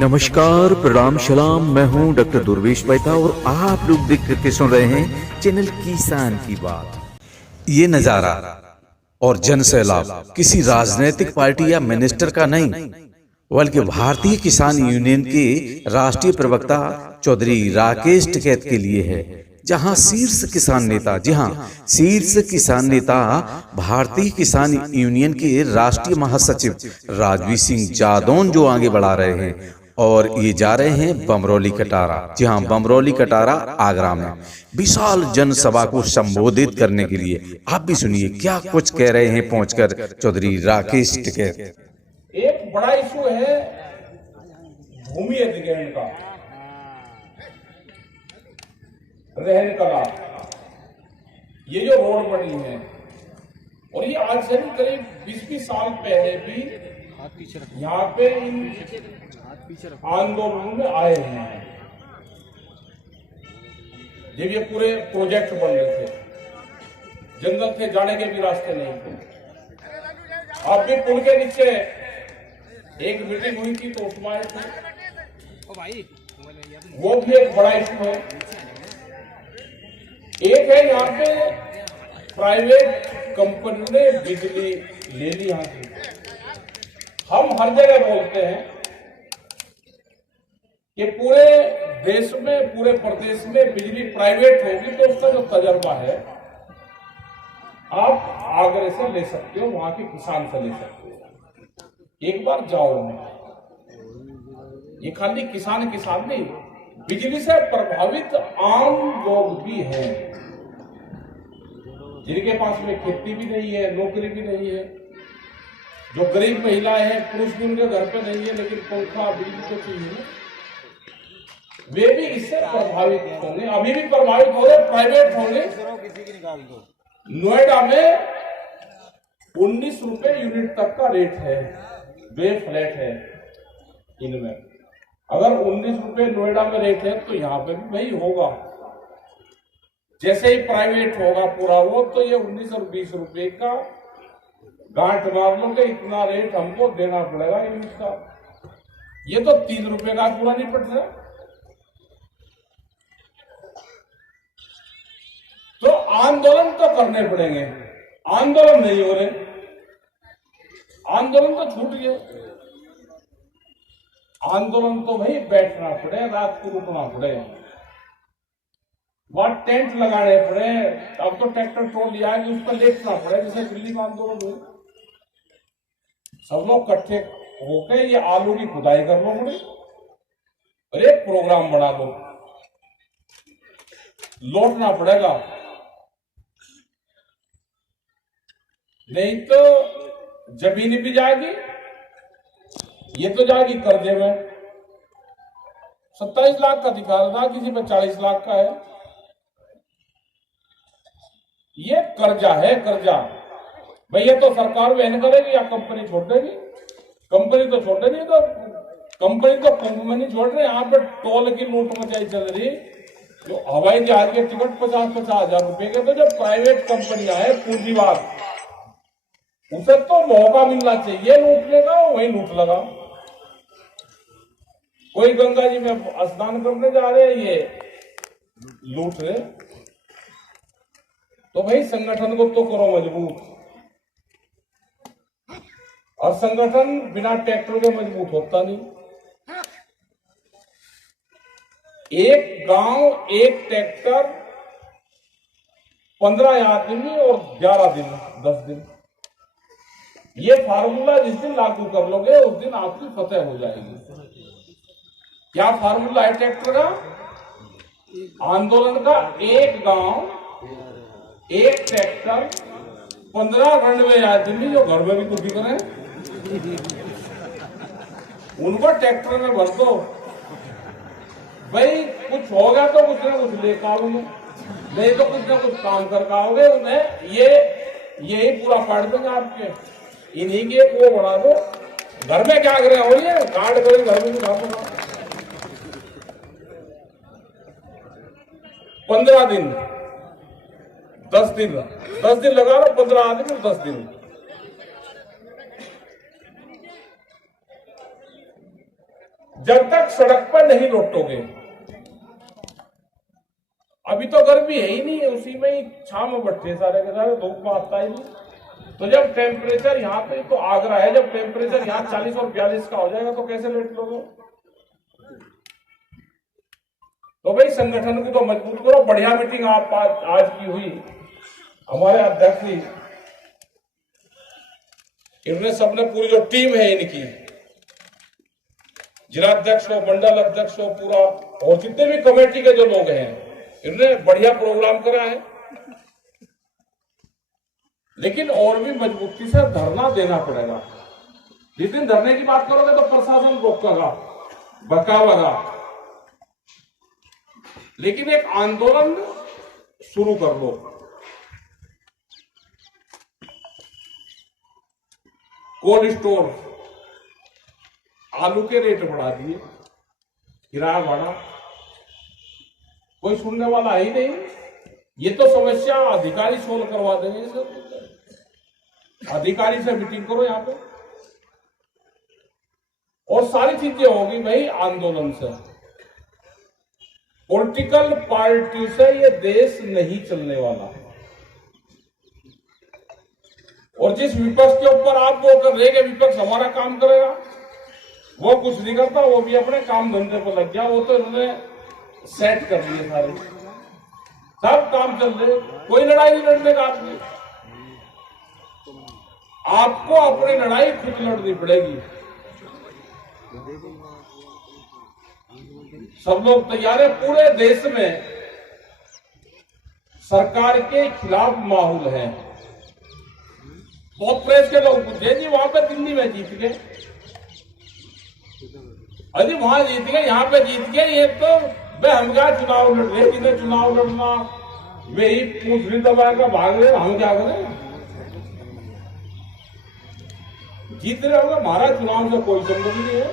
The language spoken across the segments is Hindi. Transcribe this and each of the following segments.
नमस्कार, प्रणाम, सलाम। मैं हूं डॉक्टर दुर्वेश मेहता और आप लोग देख सुन रहे हैं चैनल किसान की बात। ये नजारा और जन सैलाब किसी राजनीतिक पार्टी या मिनिस्टर का नहीं, बल्कि भारतीय किसान यूनियन के राष्ट्रीय प्रवक्ता चौधरी राकेश टिकैत के लिए है, जहां शीर्ष किसान नेता, जी हां, शीर्ष किसान नेता भारतीय किसान यूनियन के राष्ट्रीय महासचिव राजवीर सिंह जादौन जो आगे बढ़ा रहे हैं। और ये जा रहे हैं बमरौली कटारा, जी हाँ, बमरौली कटारा आगरा में विशाल जनसभा को संबोधित करने के लिए। आप भी सुनिए क्या कुछ कह रहे हैं पहुंचकर चौधरी राकेश टिकैत। एक बड़ा इशू है भूमि अधिग्रहण का, रहन कला, ये जो रोड बनी है, और ये आज से करीब 20-20 साल पहले भी यहाँ पे इन आंदोलन में आए हैं जब ये पूरे प्रोजेक्ट बन रहे थे। जंगल थे, जाने के भी रास्ते नहीं थे। अब भी पुल के नीचे एक मीटिंग हुई थी तो उसमें आए थे, वो भी एक बड़ा इशू है। एक है यहाँ पे प्राइवेट कंपनी ने बिजली ले ली यहाँ से। हम हर जगह बोलते हैं कि पूरे देश में, पूरे प्रदेश में बिजली प्राइवेट होगी तो उसका जो तजर्बा है आप आगरे से ले सकते हो, वहां के किसान से ले सकते हो। एक बार जाओ, ये खाली किसान नहीं, बिजली से प्रभावित आम लोग भी हैं जिनके पास में खेती भी नहीं है, नौकरी भी नहीं है, जो गरीब महिलाएं हैं, पुरुष भी उनके घर पे नहीं है, लेकिन पंखा बिजली तो चाहिए, वे भी इससे प्रभावित होंगे। अभी भी प्रभावित हो रहे, प्राइवेट होंगे। नोएडा में 19 रुपए यूनिट तक का रेट है, वे फ्लैट है इनमें। अगर 19 रुपए नोएडा में रेट है तो यहाँ पे भी वही होगा। जैसे ही प्राइवेट होगा पूरा वो, तो ये 19 और 20 रुपए का गांठ मार लो कि इतना रेट हमको देना पड़ेगा यूनिट का। ये तो 3 रुपए का पूरा नहीं पड़ रहा। तो आंदोलन तो करने पड़ेंगे, आंदोलन नहीं हो रहे, आंदोलन तो छूट गए। आंदोलन तो भाई बैठना पड़े, रात को रुकना पड़े, वहां टेंट लगाने पड़े। अब तो ट्रैक्टर ट्रॉली आ गई, उस पर लेटना पड़े, जैसे दिल्ली में आंदोलन हुए। सब लोग इकट्ठे होकर ये आलू की खुदाई कर लो पड़े और एक प्रोग्राम बना लो, लौटना पड़ेगा, नहीं तो जमीन भी जाएगी, ये तो जाएगी कर्जे में। 27 लाख का दिखा रहा था, किसी पे 40 लाख का है। ये कर्जा है, कर्जा। भैया तो सरकार वहन करेगी या कंपनी छोड़ देगी? कंपनी तो छोड़ देगी, तो कंपनी तो कुंभ में नहीं छोड़ रहे। यहाँ पे टोल की लूट मचाई चल रही, जो हवाई जहाज के टिकट 50-50 हजार रुपए के, तो जो प्राइवेट कंपनियां है पूंजीवाद, उसे तो मौका मिलना चाहिए लूटने का, वही लूट लगा। कोई गंगा जी में स्नान करने जा रहे हैं, ये लूट रहे। तो भाई संगठन को तो करो मजबूत, और संगठन बिना ट्रैक्टर के मजबूत होता नहीं। एक गांव एक ट्रैक्टर, 15 आदमी और 11 दिन, 10 दिन, ये फार्मूला जिस दिन लागू कर लोगे उस दिन आपकी फतेह हो जाएगी। क्या फार्मूला है ट्रैक्टर का, आंदोलन का? एक गांव एक ट्रैक्टर, 15 92 आदमी जो घर में भी दुखी करें, उनको ट्रैक्टर में भर दो। भाई कुछ हो गया तो कुछ ना कुछ लेकर आओगे, नहीं तो कुछ ना कुछ काम करके आओगे। उन्हें यही पूरा फाड़ देंगे आपके, इन्हीं के वो बढ़ा दो। घर में क्या करे हो, ये काट करें घर में भी खा दो। 15 दिन 10 दिन, 10 दिन लगा लो, 15 आदमी 10 दिन। जब तक सड़क पर नहीं लौटोगे, अभी तो गर्मी है ही नहीं, उसी में ही छाव में बैठे सारे के सारे, धूप में आता ही नहीं। तो जब टेम्परेचर यहाँ पे तो आगरा है, जब टेम्परेचर यहाँ 40 और 42 का हो जाएगा तो कैसे लेट लोगे? तो भाई संगठन को तो मजबूत करो। बढ़िया मीटिंग आप आज की हुई, हमारे अध्यक्ष जी, इन्होंने सबने पूरी जो टीम है इनकी, जिला अध्यक्ष हो, मंडल अध्यक्ष हो, पूरा और जितने भी कमेटी के जो लोग हैं, इन्होंने बढ़िया प्रोग्राम करा है। लेकिन और भी मजबूती से धरना देना पड़ेगा। जिस दिन धरने की बात करोगे तो प्रशासन रोकेगा, बकावेगा, लेकिन एक आंदोलन शुरू कर लो। कोल्ड स्टोर, आलू के रेट बढ़ा दिए, किराया बढ़ा, कोई सुनने वाला ही नहीं। ये तो समस्या अधिकारी सोल्व करवा देंगे सर। अधिकारी से मीटिंग करो यहाँ पे और सारी चीजें होगी भाई आंदोलन से। पॉलिटिकल पार्टी से ये देश नहीं चलने वाला। और जिस विपक्ष के ऊपर आप वो कर रहे कि विपक्ष हमारा काम करेगा, वो कुछ नहीं करता, वो भी अपने काम धंधे पर लग गया। वो तो इन्होंने सेट कर लिए सारे, सब काम चल रहे, कोई लड़ाई नहीं लड़ने का आदमी। आपको अपनी लड़ाई खुद लड़नी पड़ेगी। सब लोग तैयार है। पूरे देश में सरकार के खिलाफ माहौल है। बहुत प्रेस के लोग पूछे जी वहां पे दिल्ली में जीत गए, अरे वहां जीत गए, यहाँ पे जीत गए, ये तो वे हम क्या चुनाव लड़ रहे, जिन्हें चुनाव लड़ना वे ही पूछनी दबाएगा भाग रहे, हम क्या करें? जीत रहे होगा, हमारा चुनाव से कोई संबंध नहीं है।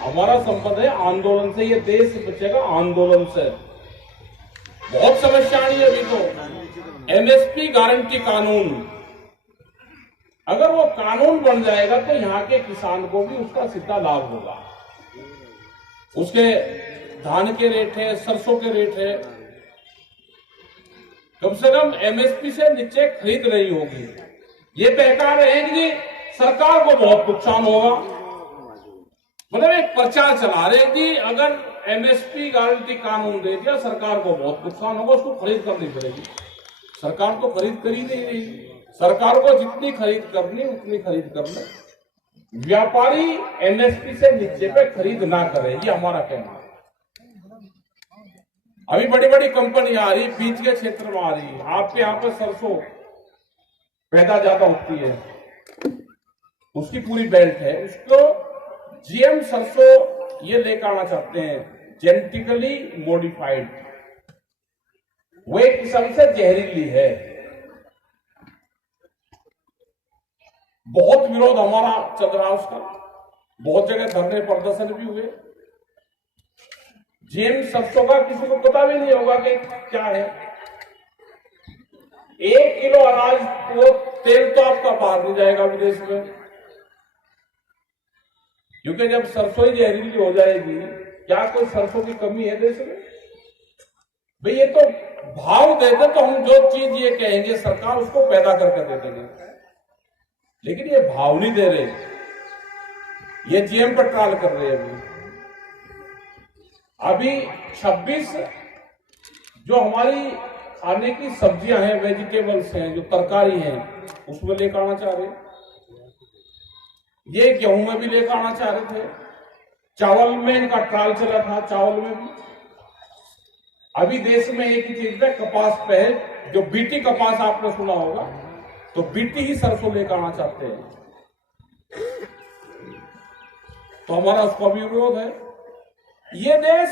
हमारा संबंध है आंदोलन से। ये देश बचेगा आंदोलन से। बहुत समस्या आई है अभी तो। एमएसपी गारंटी कानून, अगर वो कानून बन जाएगा तो यहाँ के किसान को भी उसका सीधा लाभ होगा। उसके धान के रेट है, सरसों के रेट है, कम से कम एमएसपी से नीचे खरीद नहीं होगी। ये बहका रहे हैं कि सरकार को बहुत नुकसान होगा, मतलब एक प्रचार चला रहे हैं कि अगर एमएसपी गारंटी कानून दे दिया सरकार को बहुत नुकसान होगा, उसको खरीद करनी पड़ेगी। सरकार तो खरीद कर ही नहीं रही। सरकार को जितनी खरीद करनी उतनी खरीद कर ले, व्यापारी एमएसपी से नीचे पे खरीद ना करे, ये हमारा कहना है। अभी बड़ी बड़ी कंपनी आ रही, बीच के क्षेत्र में आ रही है। आपके यहाँ पे सरसों पैदा ज्यादा होती है, उसकी पूरी बेल्ट है, उसको जीएम सरसों ये लेकर आना चाहते हैं, जेनेटिकली मॉडिफाइड। वो एक किस्म से जहरीली है। बहुत विरोध हमारा चल रहा उसका, बहुत जगह धरने प्रदर्शन भी हुए। जीएम सरसों का किसी को पता भी नहीं होगा कि क्या है। 1 किलो अनाज, वो तेल तो आपका बाहर नहीं जाएगा विदेश में, क्योंकि जब सरसों ही जहरीली हो जाएगी, क्या कोई सरसों की कमी है देश में? भाई ये तो भाव देते तो हम जो चीज ये कहेंगे सरकार उसको पैदा करके दे देंगे, लेकिन ये भाव नहीं दे रहे। ये जीएम पर ट्रायल कर रहे हैं। अभी 26 जो हमारी खाने की सब्जियां हैं, वेजिटेबल्स हैं, जो तरकारी हैं, उसमें लेकर आना चाह रहे हैं। ये गेहूं में भी लेकर आना चाह रहे थे। चावल में इनका ट्रायल चला था, चावल में भी। अभी देश में एक ही चीज है, कपास पे है, जो बीटी कपास आपने सुना होगा, तो बीटी ही सरसों लेकर आना चाहते हैं। तो हमारा उसका भी विरोध है। ये देश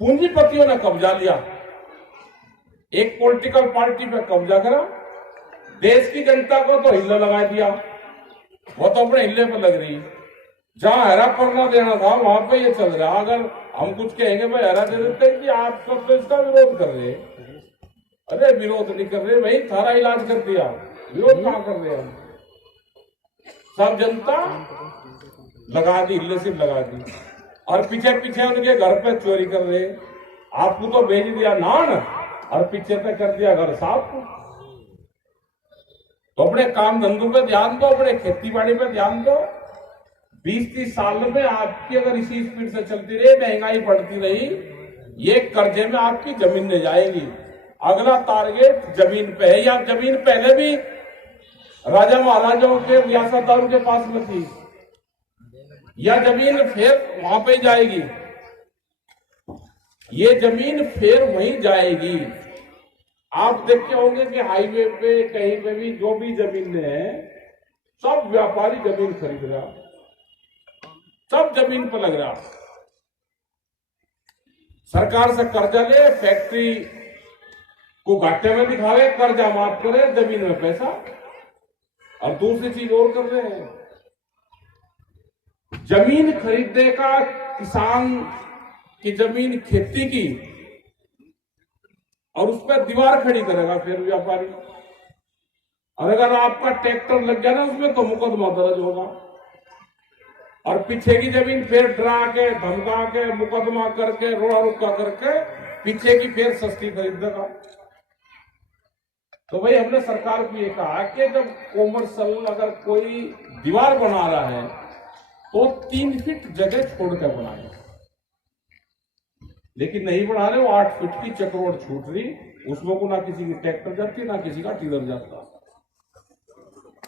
पूंजीपतियों ने कब्जा लिया, एक पॉलिटिकल पार्टी पे कब्जा करा, देश की जनता को तो हिल्ला लगा दिया। वो तो अपने हिल्ले पर लग रही। जहां हरा पड़ना देना था वहां पे ये चल रहा। अगर हम कुछ कहेंगे भाई हरा दे देते हैं कि आप सब तो इसका विरोध कर रहे हैं। अरे विरोध नहीं कर रहे भाई, सारा इलाज कर दिया, विरोध कहां कर रहे हैं हम? सब जनता लगा दी, हिल्ले लगा दी, और पीछे पीछे उनके घर पे चोरी कर रहे। आपको तो भेज दिया नान और पीछे पे कर दिया घर साफ। तो अपने काम धंधों पे ध्यान दो, अपने खेती बाड़ी पे ध्यान दो। 20-30 साल में आपकी अगर इसी स्पीड से चलती रही, महंगाई बढ़ती रही, ये कर्जे में आपकी जमीन ले जाएगी। अगला टारगेट जमीन पे है। या जमीन पहले भी राजा महाराजाओं के रियासतदारों के पास में थी, या जमीन फिर वहां पे जाएगी? ये जमीन फिर वहीं जाएगी। आप देखते होंगे कि हाईवे पे कहीं पे भी जो भी जमीन है, सब व्यापारी जमीन खरीद रहा, सब जमीन पर लग रहा। सरकार से कर्जा ले, फैक्ट्री को घाटे में दिखावे, कर्जा माफ करे, जमीन में पैसा, और दूसरी चीज और कर रहे हैं। जमीन खरीदने का, किसान की जमीन खेती की, और उस पर दीवार खड़ी करेगा फिर व्यापारी। और अगर आपका ट्रैक्टर लग गया ना उसमें, तो मुकदमा दर्ज होगा। और पीछे की जमीन फिर डरा के, धमका के, मुकदमा करके, रोड़ा रुका करके पीछे की फिर सस्ती खरीद देगा। तो भाई हमने सरकार को ये कहा कि जब कॉमर्शियल अगर कोई दीवार बना रहा है तो 3 फीट जगह छोड़कर बनाए, लेकिन नहीं बना रहे। वो 8 फीट की चक्रोड़ छूट रही, उसमें को ना किसी की ट्रैक्टर जाती, ना किसी का टीलर जाता।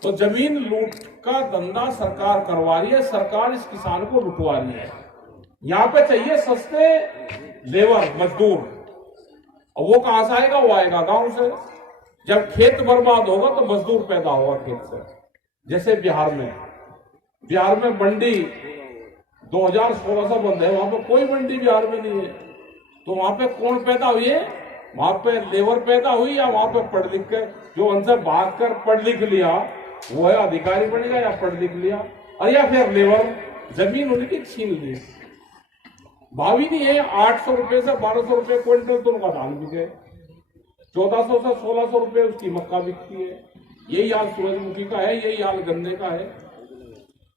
तो जमीन लूट का धंधा सरकार करवा रही है, सरकार इस किसान को लुटवा रही है। यहाँ पे चाहिए सस्ते लेबर, मजदूर, और वो कहां से आएगा? वो आएगा गांव से। जब खेत बर्बाद होगा तो मजदूर पैदा होगा खेत से। जैसे बिहार में मंडी 2016 से बंद है, वहां पर कोई मंडी बिहार में नहीं है। तो वहां पे कौन पैदा हुई है? वहां पे लेबर पैदा हुई, या वहां पे पढ़ लिख कर, जो उनसे भाग कर पढ़ लिख लिया वो है अधिकारी बनेगा, या पढ़ लिख लिया, और या फिर लेबर, जमीन उनकी छीन ली। भावी नहीं है। 800 रुपए से 1200 रुपए क्विंटल तो उनका धान बिके, 1400 से 1600 रुपए उसकी मक्का बिकती है। यही हाल सूरजमुखी का है, यही हाल गन्ने का है।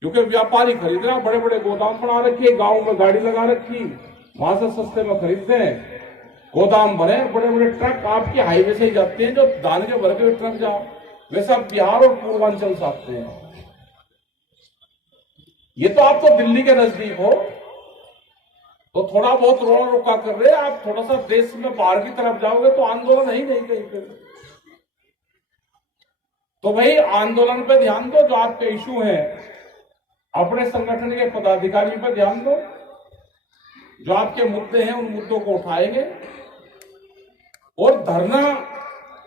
क्योंकि व्यापारी खरीद रहा, बड़े बड़े गोदाम बना रखे, गांव में गाड़ी लगा रखी, वहां से सस्ते में खरीदते हैं, गोदाम भरे, बड़े बड़े ट्रक आपके हाईवे से ही जाते हैं, जो धान के भर के ट्रक जाओ, वे सब बिहार और पूर्वांचल से आते हैं। ये तो आप तो दिल्ली के नजदीक हो, तो थोड़ा बहुत रोड़ा रुका कर रहे हैं। आप थोड़ा सा देश में बाहर की तरफ जाओगे तो आंदोलन ही नहीं कहीं पे। तो भाई आंदोलन पे ध्यान दो, जो आपके इशू हैं अपने संगठन के पदाधिकारियों पर ध्यान दो, जो आपके मुद्दे हैं उन मुद्दों को उठाएंगे। और धरना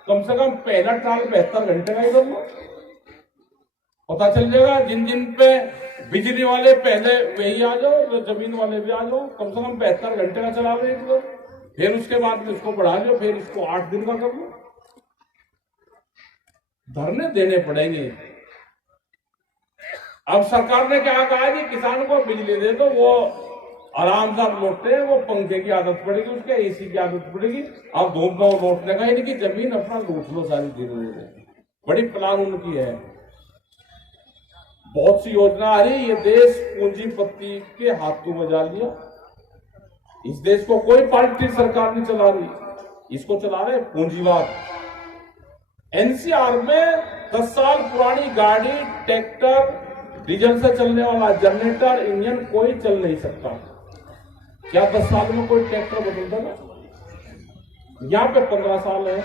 कम से कम पहला ट्रायल 72 घंटे का ही कर लो, पता चल जाएगा। जिन जिन पे बिजली वाले पहले वही आ जाओ, जमीन वाले भी आ जाओ, कम से कम 72 घंटे का चला रहे हैं। फिर उसके बाद में इसको बढ़ा लो, फिर इसको 8 दिन का कर लो। धरने देने पड़ेंगे। अब सरकार ने क्या कहा कि किसान को बिजली दे दो, वो आराम से आप लौटते हैं, वो पंखे की आदत पड़ेगी, उसके एसी की आदत पड़ेगी, आप धूप में लौटने का, इनकी जमीन अपना लूट लो सारी धीरे। बड़ी प्लान उनकी है, बहुत सी योजना आ रही। ये देश पूंजीपति के हाथों में जा लिया। इस देश को कोई पार्टी सरकार नहीं चला रही, इसको चला रहे पूंजीवाद। एनसीआर में 10 साल पुरानी गाड़ी, ट्रैक्टर, डीजल से चलने वाला जनरेटर, इंजन कोई चल नहीं सकता। क्या 10 साल में कोई ट्रैक्टर बदल देगा? यहां पे 15 साल है।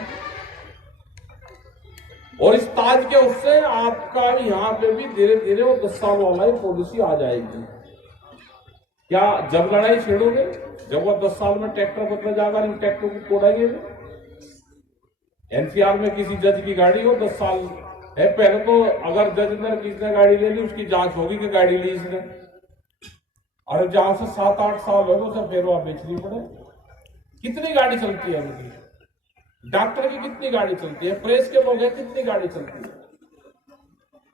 और इस ताज के उससे आपका यहां पे भी धीरे धीरे वो 10 साल वाला ही पॉलिसी आ जाएगी। क्या जब लड़ाई छेड़ोगे, जब वो 10 साल में ट्रैक्टर बदला जाएगा, इन ट्रैक्टर को तोड़ेंगे। एनसीआर में किसी जज की गाड़ी हो 10 साल है, पहले तो अगर जज ने किसने गाड़ी ले ली उसकी जांच होगी कि गाड़ी ली इसने, और जहां से 7-8 साल हो तो फिर वो बेचनी पड़े। कितनी गाड़ी चलती है उनकी, डॉक्टर की कितनी गाड़ी चलती है, प्रेस के लोग हैं कितनी गाड़ी चलती है,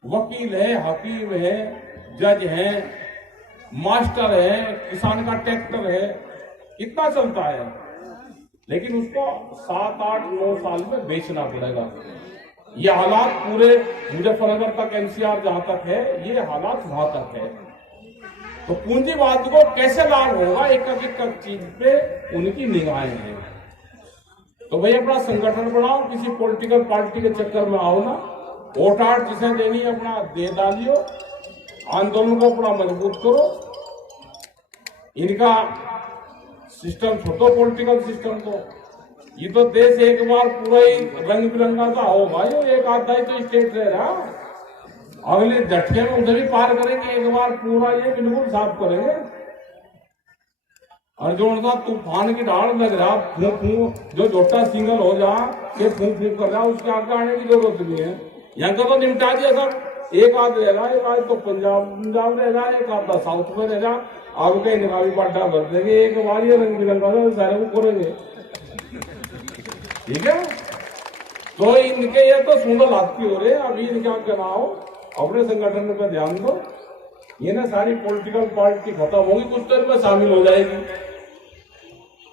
वकील है, हकीम है, जज है, मास्टर है, किसान का ट्रैक्टर है, कितना चलता है। लेकिन उसको 7-8-9 साल में बेचना पड़ेगा। ये हालात पूरे मुजफ्फरनगर तक, एनसीआर जहां तक है, ये हालात वहां तक है। तो पूंजीवाद को कैसे लाभ होगा, एक चीज पे उनकी निगाहें हैं। तो भाई अपना संगठन बनाओ, किसी पॉलिटिकल पार्टी के चक्कर में आओ ना, वोट आर्ट जिसे देनी अपना दे डालियो, आंदोलन को अपना मजबूत करो, इनका सिस्टम छोड़ो, पॉलिटिकल सिस्टम को। ये तो देश एक बार पूरा ही रंग बिरंगा सा हो भाई, एक आधा ही तो स्टेट रह रहा, अगले झटके में उधर भी पार करेंगे, एक बार पूरा ये बिल्कुल साफ करेंगे। और जो उनका तूफान की ढाल लग रहा, फूं फूं जो छोटा सिंगल हो जा ये फूं फूं कर रहा, उसके आगे आने की जरूरत नहीं है। यहाँ का तो निपटा दिया सब, एक आध रह रहा, एक आध तो पंजाब रह रहा, एक आधा साउथ में रह रहा, आगे कहीं निकाली पाटा भर देंगे, एक बार ये रंग बिरंगा सारे को करेंगे, ठीक है। तो इनके ये तो सुंदर हाथी हो रहे, अभी इनका क्या ना हो, अपने संगठन पर ध्यान दो। ये ना सारी पॉलिटिकल पार्टी खत्म होगी, कुछ देर में शामिल हो जाएगी।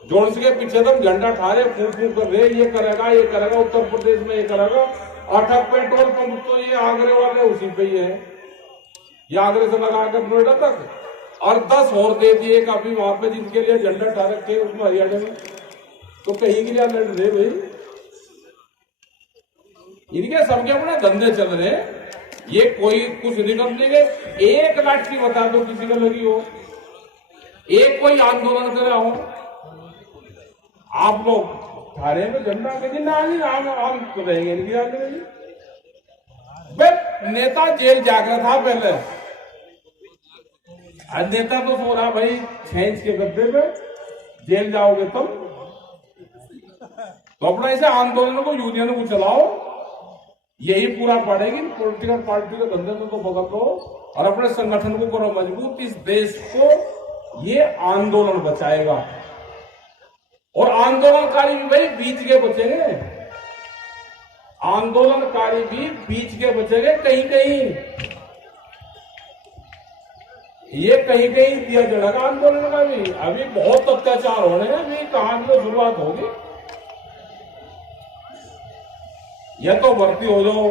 जोन्स के पीछे तुम झंडा ठारे फूंक फूंक कर रहे, ये करेगा उत्तर प्रदेश में, ये करेगा। 8 पेट्रोल पंप तो ये आगरे वाले उसी पे ही है, ये आगरे से लगाकर नोएडा तक, और 10 और दे दिए काफी वहां पे जिनके लिए झंडा ठा रखे उसमें हरियाणा में। तो कहीं के लिए लड़ रहे भाई, इनके सबके अपने धंधे चल रहे हैं, ये कोई कुछ नहीं कर लेंगे। एक लाठी बता दो किसी को लगी हो, एक कोई आंदोलन कर रहा हो, आप लोग थारे में झंडा के दिन आम तो रहेंगे इनकी आगे। नेता जेल जाग रहा था पहले, आज नेता तो सो रहा भाई 6 इंच के गद्दे पे, जेल जाओगे तुम। तो अपना ऐसे आंदोलन को, यूनियन को चलाओ, यही पूरा पड़ेगी। पॉलिटिकल पार्टी के धंधे में तो बदल दो और अपने संगठन को करो मजबूत। इस देश को ये आंदोलन बचाएगा, और आंदोलनकारी भी भाई बीच के बचेंगे, आंदोलनकारी भी बीच के बचेंगे। कहीं कहीं ये कहीं कहीं दिया जाएगा आंदोलन का भी। अभी बहुत अत्याचार होने हैं, अभी कहानी की शुरुआत होगी। या तो भर्ती हो जाओ,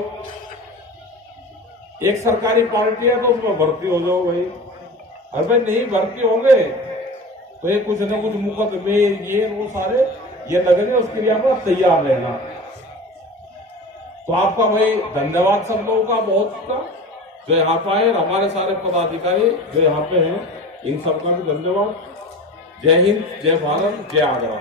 एक सरकारी पार्टी है तो उसमें भर्ती हो जाओ भाई। अगर नहीं भर्ती होंगे तो ये कुछ न कुछ मुकदमे ये वो सारे ये लगेंगे, उसके लिए आपको तैयार रहना। तो आपका भाई धन्यवाद सब लोगों का बहुत का जो यहाँ पे आए, हमारे सारे पदाधिकारी जो यहाँ पे हैं, इन सबका भी धन्यवाद। जय हिंद, जय भारत, जय आगरा।